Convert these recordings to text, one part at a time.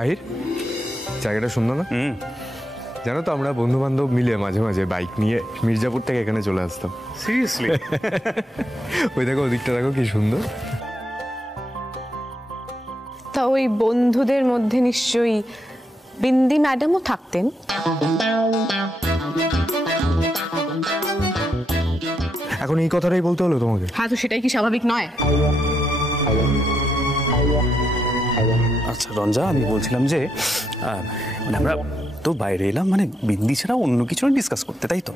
আহির, জায়গাটা সুন্দর না? জানো তো আমরা বন্ধু বান্ধব মিলে মাঝে মাঝে বাইক নিয়ে মির্জাপুর থেকে এখানে চলে আসতাম। সিরিয়াসলি? ওই দেখো, ওদিকটা দেখো কি সুন্দর। তা ওই বন্ধুদের মধ্যে নিশ্চয়ই বিন্দি ম্যাডামও থাকতেন। এখন এই কথাটাই বলতে হলো তোমাকে? হ্যাঁ, তো সেটাই কি স্বাভাবিক নয়? আচ্ছা রঞ্জা, আমি বলছিলাম যে মানে আমরা তো বাইরে এলাম, মানে বিন্দি ছাড়া অন্য কিছু ডিসকাস করতে, তাই তো?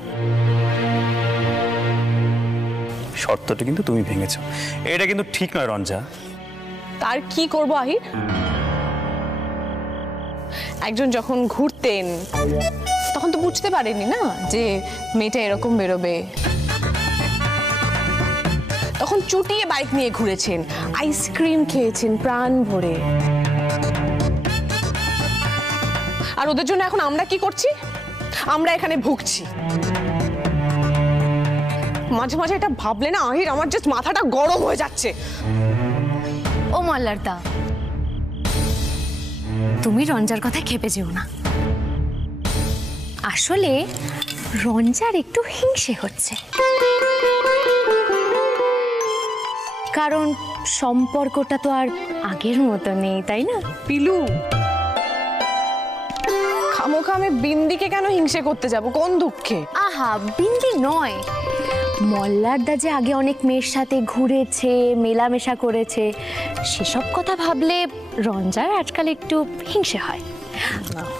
শর্তটা কিন্তু তুমি ভেঙেছো, এটা কিন্তু ঠিক নয় রঞ্জা। তার কি করবো আহির? একজন যখন ঘুরতেন তখন তো বুঝতে পারেনি না যে মেয়েটা এরকম বেরোবে। তখন চুটিয়ে বাইক নিয়ে ঘুরেছেন, আইসক্রিম খেয়েছেন প্রাণ ভরে। আর ওদের জন্য এখন আমরা কি করছি? আমরা এখানে ভুগছি। মাঝে মাঝে এটা ভাবলে না আহির, আমার জাস্ট মাথাটা গরম হয়ে যাচ্ছে। ও মল্লারদা, তুমি রঞ্জার কথায় খেপে যেও না। আসলে রঞ্জার একটু হিংসে হচ্ছে, কারণ সম্পর্কটা তো আর আগের মতো নেই, তাই না? পিলু, খামোখা আমি বিন্দিকে কেন হিংসে করতে যাব? কোন দুঃখে? আহা, বিন্দি নয়, মল্লারদা যে আগে অনেক মেয়ের সাথে ঘুরেছে, মেলামেশা করেছে, সেসব কথা ভাবলে রঞ্জার আজকাল একটু হিংসে হয়।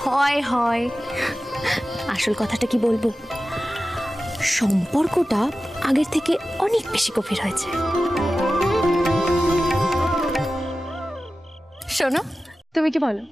হয় হয় আসল কথাটা কি বলবো, সম্পর্কটা আগের থেকে অনেক বেশি গভীর হয়েছে। শোনো, তুমি কি বলো?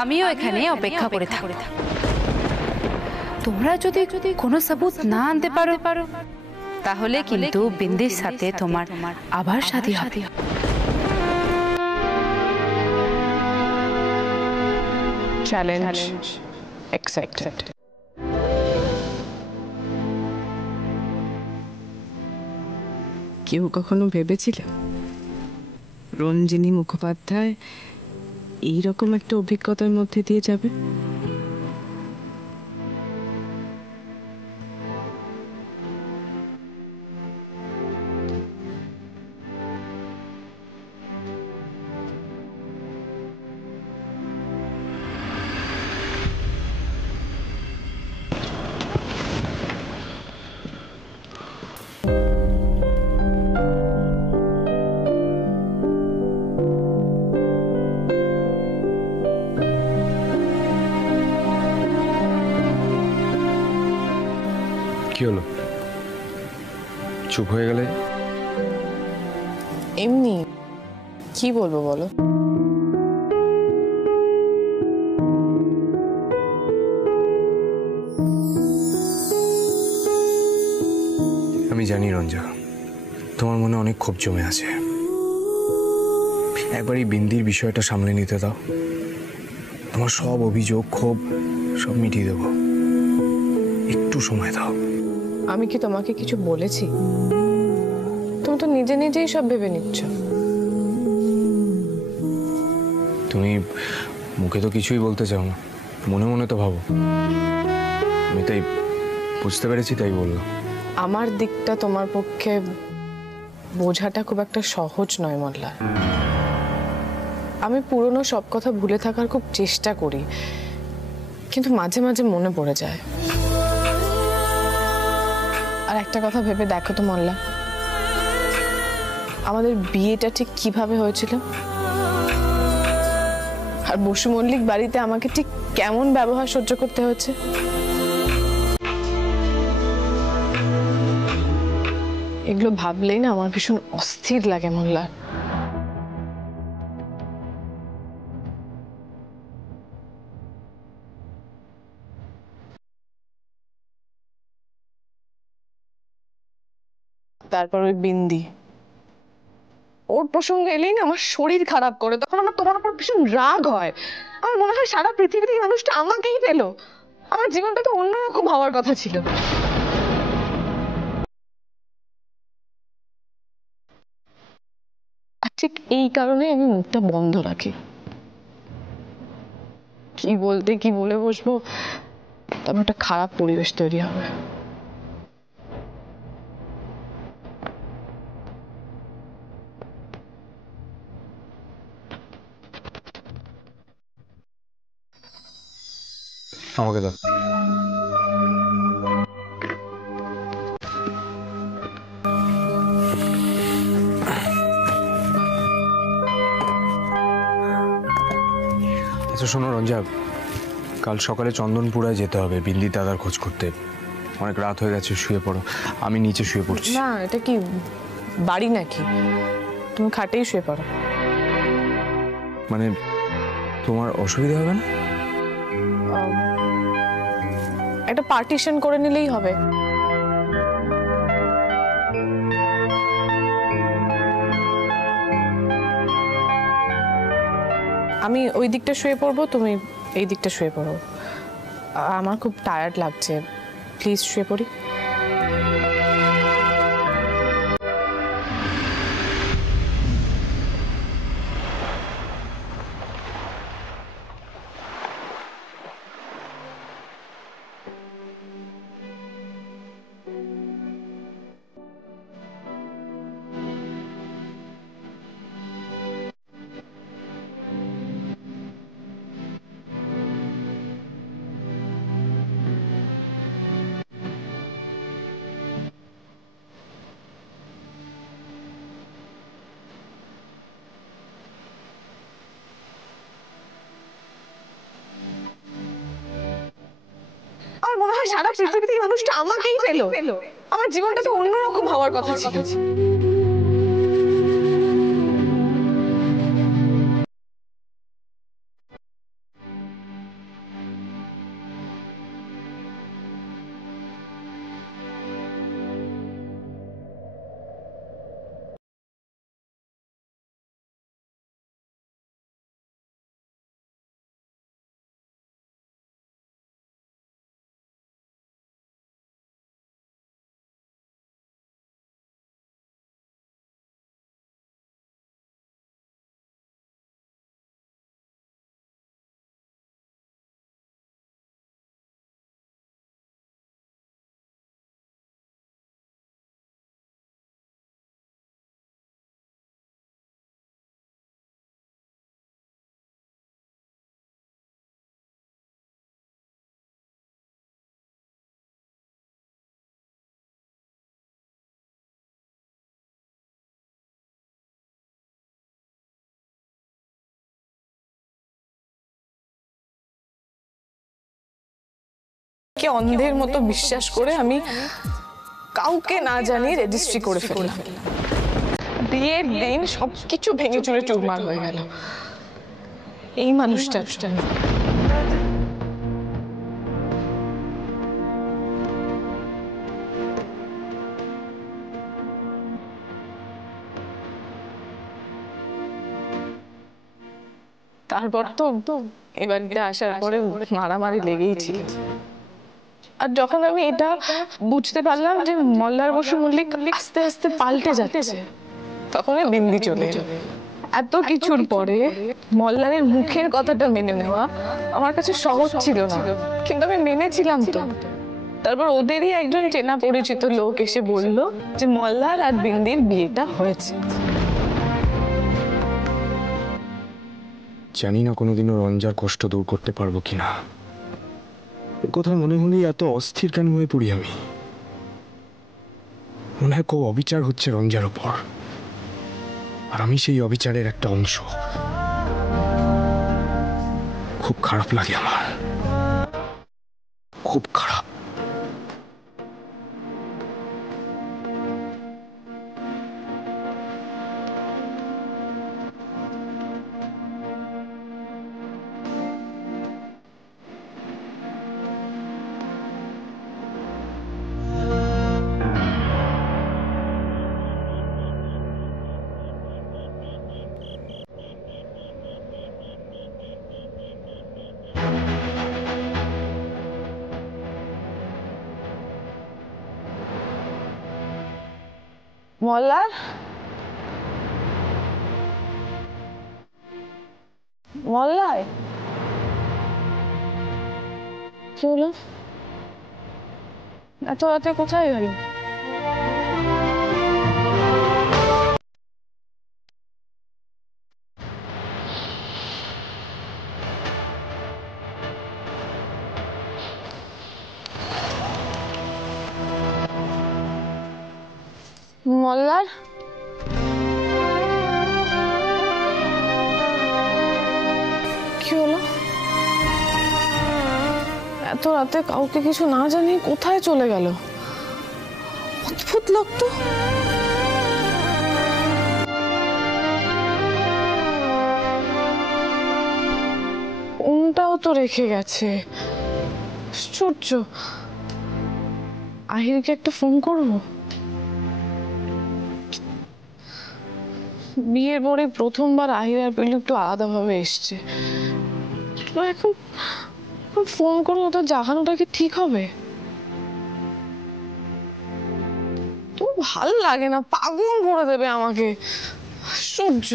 আমিও এখানে অপেক্ষা করে থাকব। তোমরা যদি কোনো সাবুত না আনতে পারো তাহলে কিন্তু বিন্দির সাথে তোমার আবার শাদী হবে। Challenge accepted. কেউ কখনো ভেবেছিল রঞ্জিনী মুখোপাধ্যায় এইরকম একটা অভিজ্ঞতার মধ্যে দিয়ে যাবে? কি হলো, চুপ হয়ে গেলে? এমনি কি বলবো বলো? আমি জানি রঞ্জা, তোমার মনে অনেক ক্ষোভ জমে আছে। একবার এই বিন্দির বিষয়টা সামলে নিতে দাও, তোমার সব অভিযোগ ক্ষোভ সব মিটিয়ে দেবো। একটু সময় দাও। আমি কি তোমাকে কিছু বলেছি? তুমি তো নিজে নিজেই সব ভেবে নিচ্ছ। তুমি মুখে তো কিছুই বলতে চাও না, মনে মনে তো ভাবো। আমি তাই বুঝতে পেরেছি, তাই বললাম। আমার দিকটা তোমার পক্ষে বোঝাটা খুব একটা সহজ নয় মল্লার। আমি পুরনো সব কথা ভুলে থাকার খুব চেষ্টা করি, কিন্তু মাঝে মাঝে মনে পড়ে যায়। আর একটা কথা ভেবে দেখো তো মল্লা, আমাদের বিয়েটা ঠিক কিভাবে হয়েছিল, আর বসু মল্লিক বাড়িতে আমাকে ঠিক কেমন ব্যবহার সহ্য করতে হয়েছে। এগুলো ভাবলেই না আমার ভীষণ অস্থির লাগে মল্লা। তারপর ওই বিন্দি, ওর প্রসঙ্গে এলেই না আমার শরীর খারাপ করে। তখন আমার তোমার উপর ভীষণ রাগ হয়। আমার মনে হয় সারা পৃথিবীর এই মানুষটা আমাকেই পেলো। আমার জীবনটা তো অন্যরকম হওয়ার কথা ছিল। আর ঠিক এই কারণে আমি মুখটা বন্ধ রাখি। কি বলতে কি বলে বসবো, তবে একটা খারাপ পরিবেশ তৈরি হবে। আমাকে দাও। আচ্ছা শোনো রঞ্জা, কাল সকালে চন্দনপুরায় যেতে হবে বিন্দি দাদার খোঁজ করতে। অনেক রাত হয়ে গেছে, শুয়ে পড়ো। আমি নিচে শুয়ে পড়ছি। না, এটা কি বাড়ি নাকি? তুমি খাটেই শুয়ে পড়ো। মানে তোমার অসুবিধা হবে না? একটা পার্টিশন করে নিলেই হবে। আমি ওই দিকটা শুয়ে পড়বো, তুমি এই দিকটা শুয়ে পড়ো। আমার খুব টায়ার্ড লাগছে, প্লিজ শুয়ে পড়ি। আমার মনে হয় সারা পৃথিবীতে এই মানুষটা আমাকেই পেলো। আমার জীবনটা তো অন্যরকম হওয়ার কথা ছিল। লোককে অন্ধের মতো বিশ্বাস করে আমি কাউকে না জানিয়ে রেজিস্ট্রি করে ফেললাম। বিয়ের দিন সবকিছু ভেঙে চুরে চুরমার হয়ে গেল। এই মানুষটার তারপর তো এই বাড়িতে আসার পরে মারামারি লেগেই ছিল। আর যখন আমি এটা বুঝতে পারলাম যে মল্লার বসু মল্লিক আস্তে আস্তে পাল্টে যাচ্ছে, তখন বিন্দি চলে এলো। এত কিছুর পরে মল্লারের মুখের কথাটা মেনে নেওয়া আমার কাছে সহজ ছিল না, কিন্তু আমি মেনেছিলাম তো। তারপর ওদেরই একজন চেনা পরিচিত লোক এসে বলল যে মল্লার আর বিন্দির বিয়েটা হয়েছে। জানি না কোনোদিনও রঞ্জার কষ্ট দূর করতে পারবো কিনা। এর কথা মনে হলেই এত অস্থির কেন হয়ে পড়ি আমি। মনে হয় খুব অবিচার হচ্ছে রঞ্জার ওপর, আর আমি সেই অবিচারের একটা অংশ। খুব খারাপ লাগে আমার, খুব খারাপ। মল্লার, মল্লার কি হলো? এত রাতে কোথায় গেল? মল্লার, কি হলো? এত রাতে কাউকে কিছু না জানিয়ে কোথায় চলে গেল? অদ্ভুত লোক তো। ফোনটাও তো রেখে গেছে। আশ্চর্য। আহিরকে একটা ফোন করবো। বিয়ের পরে প্রথমবার আহির আর পেলু একটু আলাদাভাবে এসছে। এখন ফোন করে ওটা জাগানোটা কি ঠিক হবে? তো ভালো লাগে না, পাগল করে দেবে আমাকে। আশ্চর্য।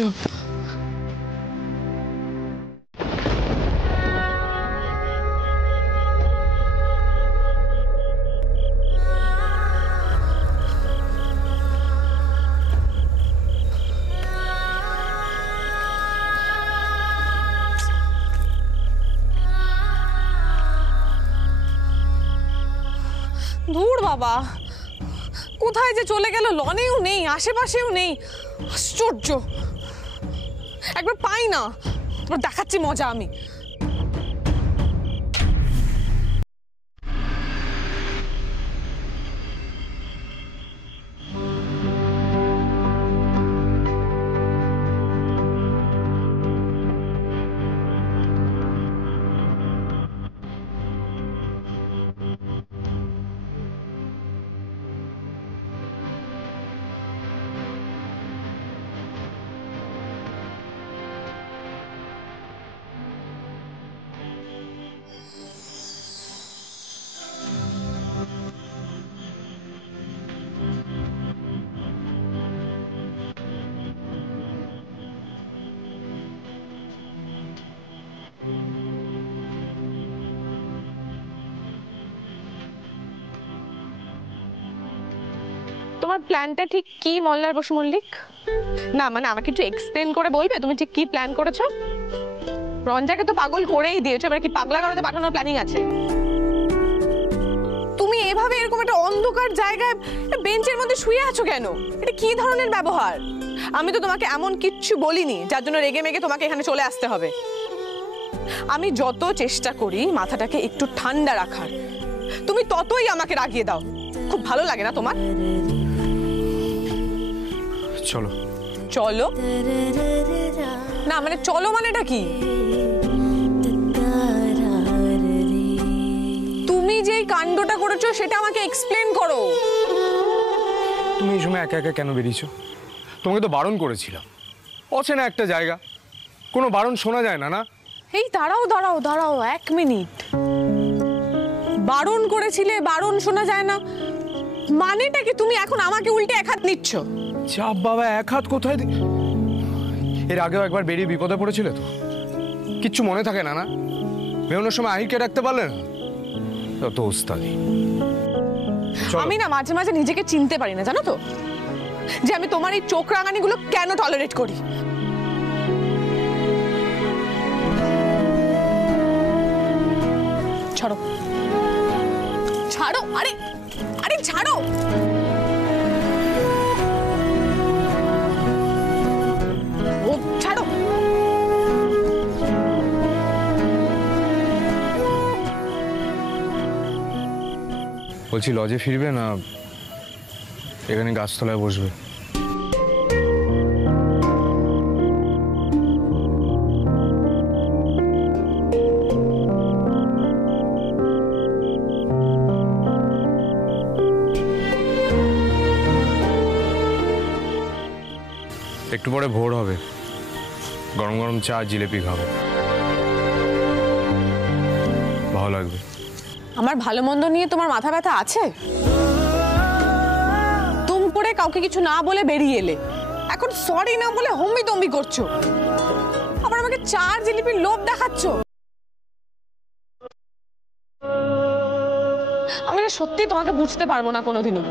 দূর বাবা, কোথায় যে চলে গেল? লনেও নেই, আশেপাশেও নেই। আশ্চর্য। একবার পাই না, তারপর দেখাচ্ছি মজা আমি। তোমার প্ল্যানটা ঠিক কি মল্লার বসু মল্লিক? না মানে আমাকে একটু এক্সপ্লেন করে বলবে তুমি ঠিক কি প্ল্যান করেছো? রঞ্জাকে তো পাগল করেই দিয়েছো, এবার কি পাগলা গারদে পাঠানোর প্ল্যানিং আছে? তুমি এভাবে এরকম একটা অন্ধকার জায়গায় বেঞ্চের মধ্যে শুয়ে আছো কেন? এটা কি ধরনের ব্যবহার? আমি তো তোমাকে এমন কিচ্ছু বলিনি যার জন্য রেগে মেগে তোমাকে এখানে চলে আসতে হবে। আমি যত চেষ্টা করি মাথাটাকে একটু ঠান্ডা রাখার, তুমি ততই আমাকে রাগিয়ে দাও। খুব ভালো লাগে না তোমার? চলো। চলো না মানে চলো মানেটা কি? তুমি যেই কাণ্ডটা করেছো সেটা আমাকে এক্সপ্লেন করো। তুমি এই সময় একা একা কেন বেরিয়েছো? তোমাকে তো বারণ করেছিলাম। অচেনা একটা জায়গা, কোনো বারণ শোনা যায় না। না এই দাঁড়াও দাঁড়াও দাঁড়াও 1 মিনিট। বারণ করেছিলে, বারণ শোনা যায় না মানেটা কি? তুমি এখন আমাকে উল্টে এক হাত নিচ্ছ? চাপ বাবা, এক হাত কোথায়? এর আগেও একবার বেরিয়ে বিপদে পড়েছিলে তো, কিচ্ছু মনে থাকে না? না বেরোনোর সময় আহিরকে রাখতে পারলে না? তো ওস্তাদি। আমি না মাঝে মাঝে নিজেকে চিনতে পারি না, জানো তো, যে আমি তোমার এই চোখ রাঙানিগুলো কেন টলারেট করি। ছাড়ো ছাড়ো, আরে আরে ছাড়ো। ও ছাড়ো। বলছি লজে ফিরবে না এখানে গাছতলায় বসবে? একটু পরে ভোর হবে, গরম গরম চা জিলেপি খাবো, ভালো লাগবে। আমার ভালো মন্দ নিয়ে তোমার মাথা ব্যথা আছে? তুম করে কাউকে কিছু না বলে বেরিয়ে এলে, এখন সরি না বলে হম্বি তম্বি করছো, আবার আমাকে চার জিলিপির লোভ দেখাচ্ছ। আমি না সত্যি তোমাকে বুঝতে পারবো না কোনোদিনও।